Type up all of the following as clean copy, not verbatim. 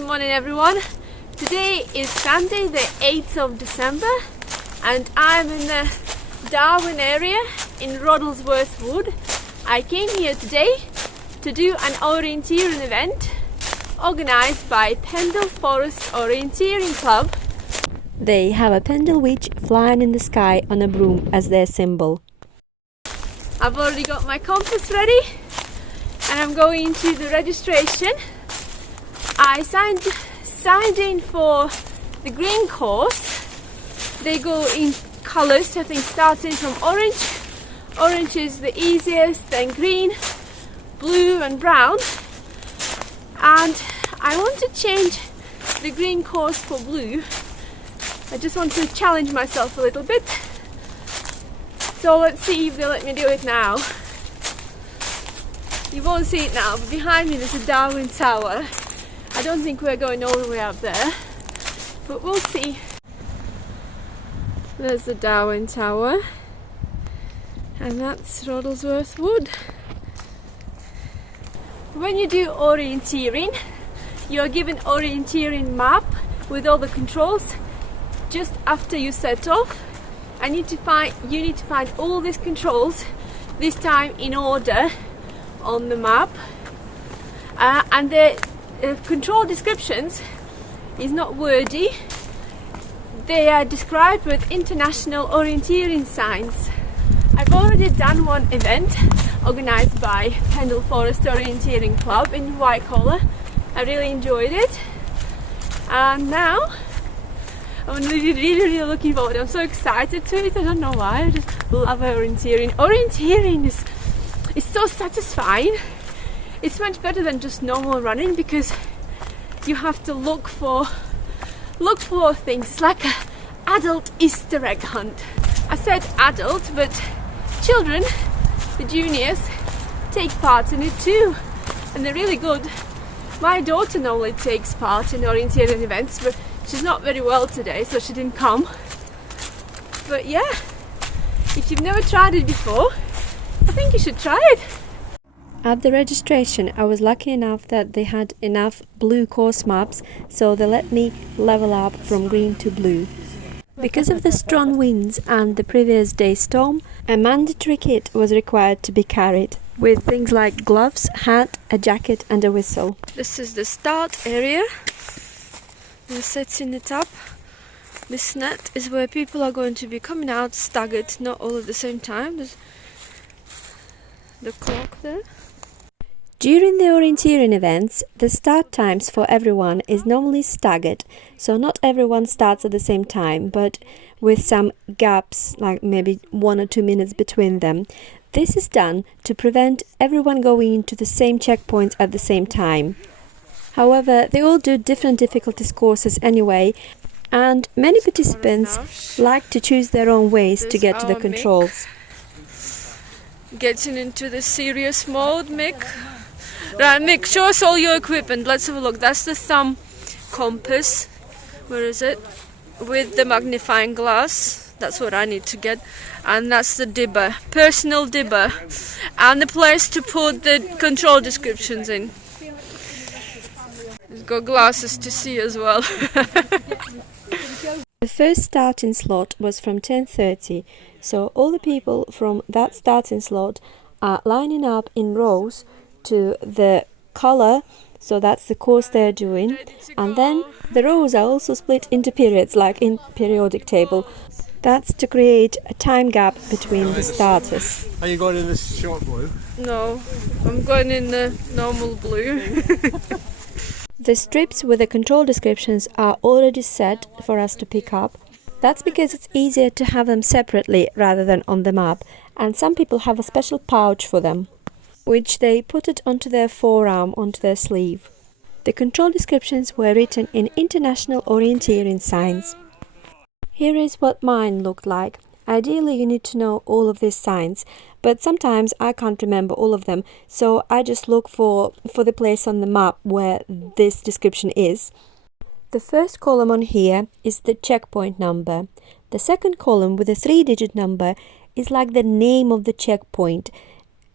Good morning everyone. Today is Sunday the 8th of December and I'm in the Darwin area in Roddlesworth Wood. I came here today to do an orienteering event organised by Pendle Forest Orienteering Club. They have a pendle witch flying in the sky on a broom as their symbol. I've already got my compass ready and I'm going into the registration. I signed in for the green course. They go in colours, I think starting from orange. Orange is the easiest, then green, blue and brown. And I want to change the green course for blue. I just want to challenge myself a little bit. So let's see if they let me do it now. You won't see it now, but behind me there's a Darwin Tower. I don't think we're going all the way up there, but we'll see. There's the Darwin Tower, and that's Roddlesworth Wood. When you do orienteering, you are given orienteering map with all the controls just after you set off. You need to find all these controls, this time in order on the map, and the control descriptions is not wordy. They are described with international orienteering signs. I've already done one event organised by Pendle Forest Orienteering Club in Whitecollar. I really enjoyed it, and now I'm really looking forward. I'm so excited to it. I don't know why. I just love orienteering. Orienteering is so satisfying. It's much better than just normal running because you have to look for things. It's like an adult Easter egg hunt. I said adult, but children, the juniors, take part in it too, and they're really good. My daughter normally takes part in orienteering events, but she's not very well today, so she didn't come. But yeah, if you've never tried it before, I think you should try it. At the registration, I was lucky enough that they had enough blue course maps, so they let me level up from green to blue. Because of the strong winds and the previous day's storm, a mandatory kit was required to be carried, with things like gloves, hat, a jacket and a whistle. This is the start area. And setting it up. This net is where people are going to be coming out staggered, not all at the same time. There's the clock there. During the orienteering events, the start times for everyone is normally staggered, so not everyone starts at the same time, but with some gaps, like maybe 1 or 2 minutes between them. This is done to prevent everyone going into the same checkpoints at the same time. However, they all do different difficulties courses anyway, and many participants like to choose their own ways to get to the controls. Getting into the serious mode, Mick. Right, Mick, show us all your equipment. Let's have a look. That's the thumb compass. Where is it? With the magnifying glass. That's what I need to get. And that's the dibber, personal dibber. And the place to put the control descriptions in. He's got glasses to see as well. The first starting slot was from 10:30, so all the people from that starting slot are lining up in rows to the colour, so that's the course they're doing, and then the rows are also split into periods, like in periodic table. That's to create a time gap between the starters. Are you going in the short blue? No, I'm going in the normal blue. The strips with the control descriptions are already set for us to pick up. That's because it's easier to have them separately rather than on the map, and some people have a special pouch for them, which they put it onto their forearm, onto their sleeve. The control descriptions were written in international orienteering signs. Here is what mine looked like. Ideally, you need to know all of these signs, but sometimes I can't remember all of them, so I just look for the place on the map where this description is. The first column on here is the checkpoint number. The second column with a 3-digit number is like the name of the checkpoint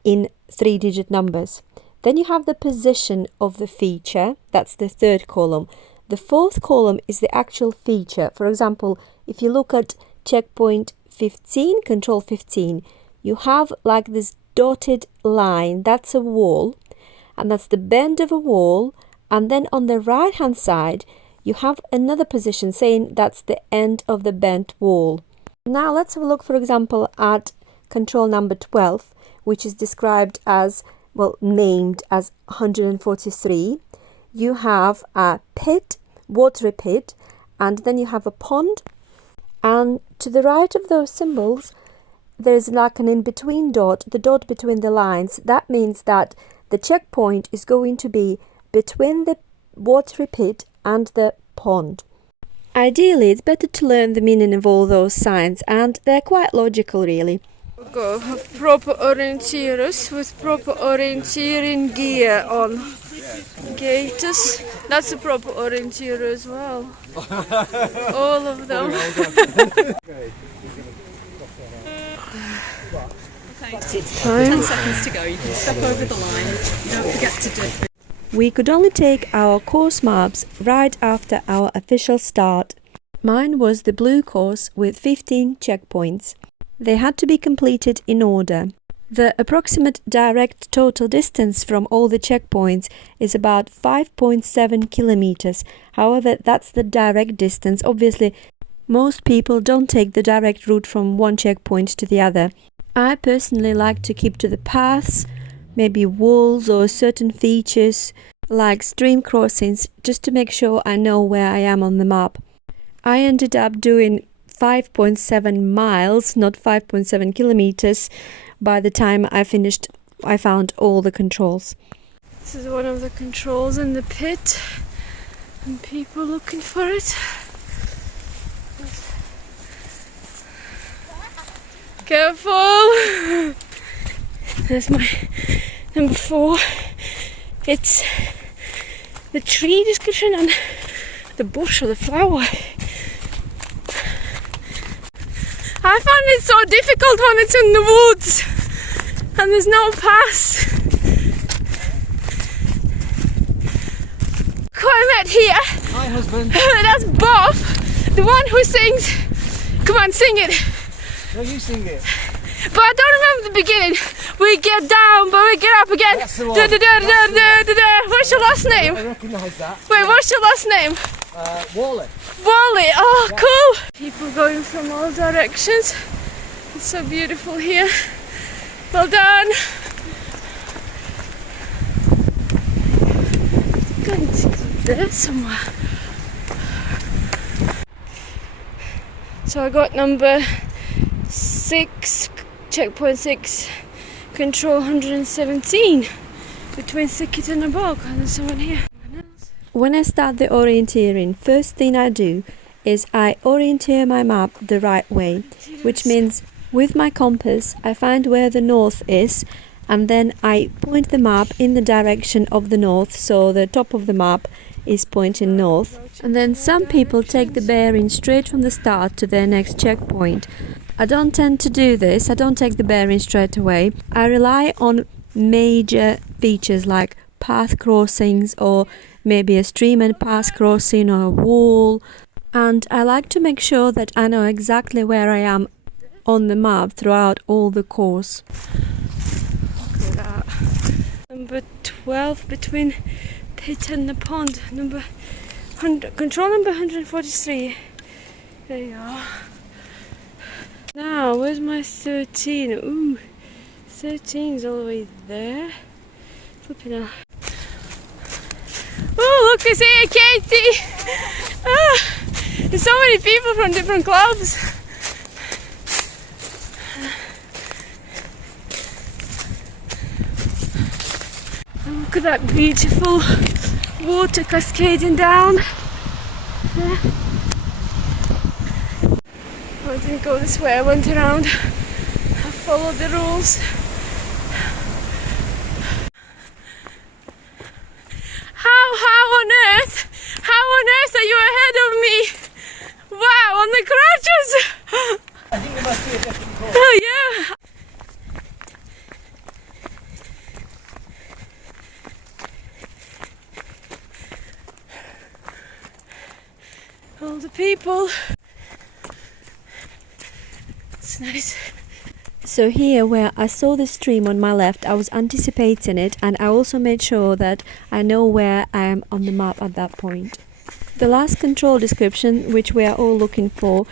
in 3-digit numbers. Then you have the position of the feature, that's the third column. The fourth column is the actual feature. For example, if you look at checkpoint 15, control 15, you have like this dotted line, that's a wall, and that's the bend of a wall, and then on the right hand side you have another position saying that's the end of the bent wall. Now let's have a look, for example, at control number 12, which is described as, well, named as 143. You have a pit, watery pit, and then you have a pond, and to the right of those symbols there's like an in-between dot, the dot between the lines. That means that the checkpoint is going to be between the watery pit and the pond. Ideally, it's better to learn the meaning of all those signs, and they're quite logical really. We've got to have proper orienteers with proper orienteering gear on. Gaiters, that's a proper orienteer as well. All of them. It's 10 seconds to go. You can step over the line. Don't forget to do it. We could only take our course maps right after our official start. Mine was the blue course with 15 checkpoints. They had to be completed in order. The approximate direct total distance from all the checkpoints is about 5.7 kilometers. However, that's the direct distance. Obviously, most people don't take the direct route from one checkpoint to the other. I personally like to keep to the paths, maybe walls or certain features like stream crossings, just to make sure I know where I am on the map. I ended up doing 5.7 miles, not 5.7 kilometers. By the time I finished, I found all the controls. This is one of the controls in the pit, and people looking for it. Careful! There's my number 4. It's the tree description and the bush or the flower. I find it so difficult when it's in the woods and there's no pass. Who I met here? My husband. That's Bob, the one who sings. Come on, sing it. No, you sing it. But I don't remember the beginning. We get down, but we get up again. That's the one. What's your last name? I recognise that. Wait, what's your last name? Wally. Wally. Oh, Yeah. cool. People going from all directions. It's so beautiful here. Well done. Going to go there somewhere. So I got number 6, checkpoint 6, control 117, between thicket and a bog, and there's someone here. When I start the orienteering, first thing I do is I orienteer my map the right way, which means with my compass I find where the north is, and then I point the map in the direction of the north, so the top of the map is pointing north. And then some people take the bearing straight from the start to their next checkpoint. I don't tend to do this. I don't take the bearing straight away. I rely on major features like path crossings, or maybe a stream and pass crossing, or a wall. And I like to make sure that I know exactly where I am on the map throughout all the course. Look at that. Number 12, between pit and the pond. Number 100, control number 143. There you are. Now, where's my 13? Ooh, 13 is all the way there. Flipping out. Oh, look, it's here, Katie! Ah, there's so many people from different clubs. And look at that beautiful water cascading down. Yeah. I didn't go this way, I went around. I followed the rules. How on earth are you ahead of me? Wow, on the crutches! I think there must be a different course. Oh yeah! all the people. It's nice. So here where I saw the stream on my left, I was anticipating it, and I also made sure that I know where I am on the map at that point. The last control description, which we are all looking for,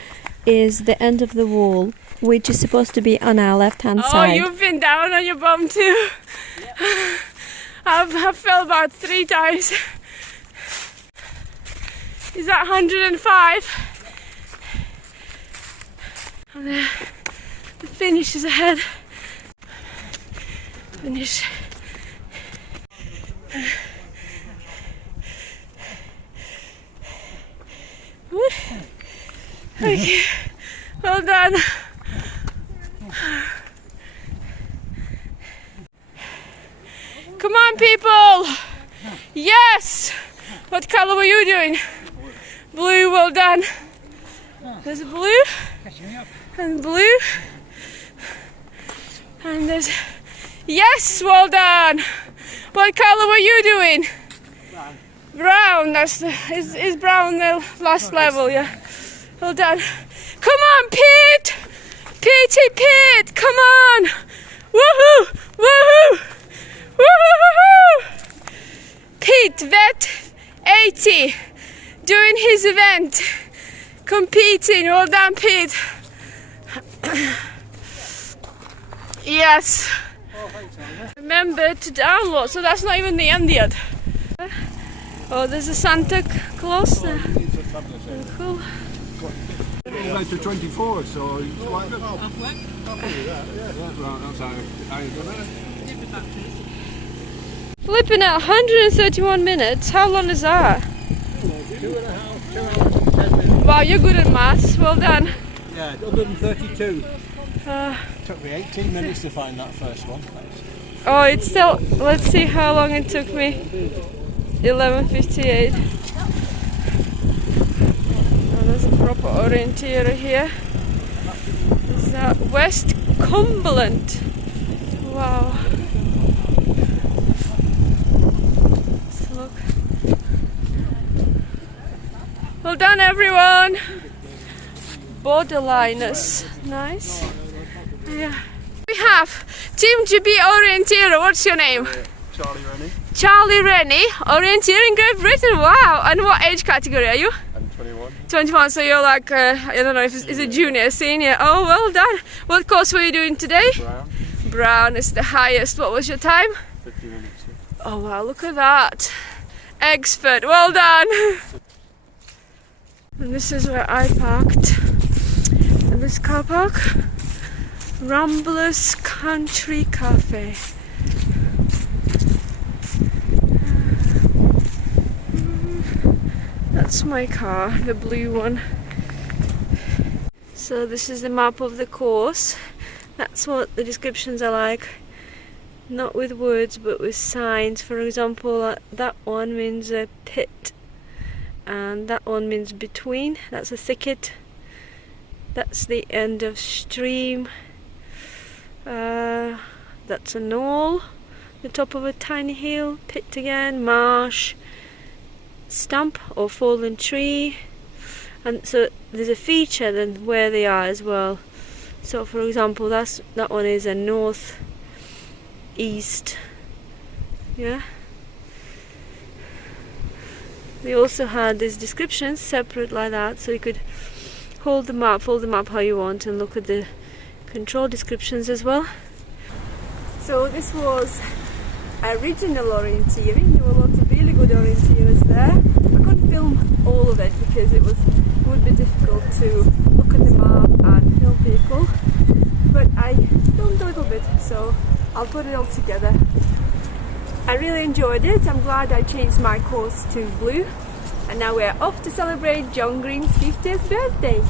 is the end of the wall, which is supposed to be on our left-hand side. Oh, you've been down on your bum too. Yeah. I've fell about 3 times. Is that 105? And the finish is ahead. Finish. Thank you. Well done. Come on, people! Yes! What color were you doing? Blue, well done. There's a blue and blue. And there's... Yes, well done! What color were you doing? Brown. Brown, that's the... Is brown the last level, yeah? Well done. Come on, Pete! Pete, come on! Woohoo! Woohoo! Woohoo! Pete, vet 80, doing his event, competing. Well done, Pete. Yes. Remember to download, so that's not even the end yet. Oh, there's a Santa Claus there. Cool. Right to 24, so it's quite good. Halfway? That's how you done it. Flipping at 131 minutes. How long is that? 2.5 minutes. Wow, you're good at maths. Well done. Yeah, 132. Took me 18 minutes to find that first one. Oh, it's still... Let's see how long it took me. 11:58. Oh, there's a proper orienteer here. Is that West Cumberland? Wow. Let's look. Well done, everyone. Borderliners. Nice. Yeah. We have Team GB Orienteer. What's your name? Charlie Rennie. Charlie Rennie, Orienteering Great Britain. Wow. And what age category are you? I'm 21. 21, so you're like, I don't know if it's a junior, senior. Oh, well done. What course were you doing today? Brown. Brown is the highest. What was your time? 50 minutes. Oh, wow, look at that. Expert. Well done. And this is where I parked. In this car park. Ramblers Country Cafe. That's my car, the blue one. So this is the map of the course. That's what the descriptions are like. Not with words but with signs. For example, that one means a pit. And that one means between. That's a thicket. That's the end of stream. That's a knoll, the top of a tiny hill, pit again, marsh, stump or fallen tree. And so there's a feature then where they are as well. So for example, that one is a north east. Yeah. They also had these descriptions separate like that, so you could fold them up how you want and look at the control descriptions as well. So this was original orienteering. There were lots of really good orienteers there. I couldn't film all of it because it would be difficult to look at the map and film people, but I filmed a little bit, so I'll put it all together. I really enjoyed it. I'm glad I changed my course to blue, and now we're off to celebrate John Green's 50th birthday.